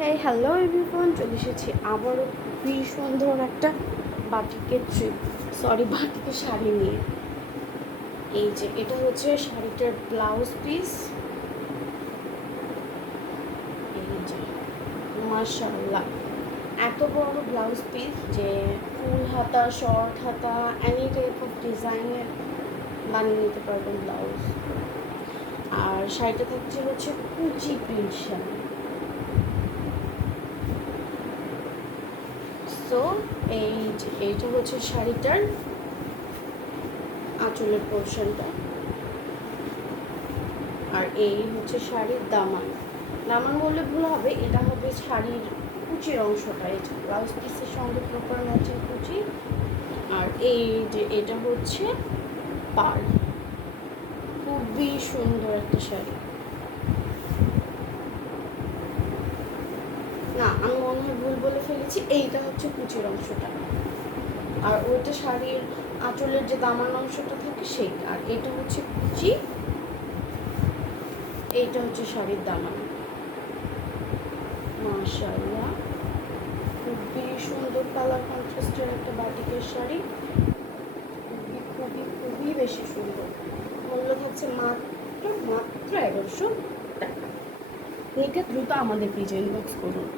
হ্যাঁ, hello everyone, চলে এসেছি আবারও খুবই সুন্দর একটা বাটিকের বাটিকের শাড়ি নিয়ে। এই যে এটা হচ্ছে শাড়িটার ব্লাউজ পিস। এই যে মাশাআল্লাহ, এত বড় ব্লাউজ পিস যে ফুল হাতা, শর্ট হাতা, এনি টাইপ অফ ডিজাইনের বানিয়ে নিতে পারবেন ব্লাউজ। আর শাড়িটা থাকছে হচ্ছে কুচি প্রিন্ট শাড়ি। সো এইটা হচ্ছে শাড়িটার আঁচলের পোর্শনটা, আর এই হচ্ছে শাড়ির দামান। দামান বললে ভুল হবে, এটা হবে শাড়ির কুচির অংশটা। এই যে ব্লাউজ পিসের সঙ্গে প্রপার ম্যাচিং কুচি। আর এই যে এটা হচ্ছে পাড়। খুবই সুন্দর একটা শাড়ি। না, আমি মনে হয় ভুল বলে ফেলেছি, এইটা হচ্ছে কুচির অংশটা, আর ওইটা শাড়ির আঁচলের যে দামান অংশটা থাকে সেইটা। আর এটা হচ্ছে কুচি, এইটা হচ্ছে শাড়ির দামান। মাশাআল্লাহ, খুবই সুন্দর কালার কন্ট্রাস্টের একটা বাটিকের শাড়ি। খুবই খুবই খুবই বেশি সুন্দর। মূল্য থাকছে মাত্র 1100 টাকা। নিতে দ্রুত আমাদের পেজে ইনবক্স করুন।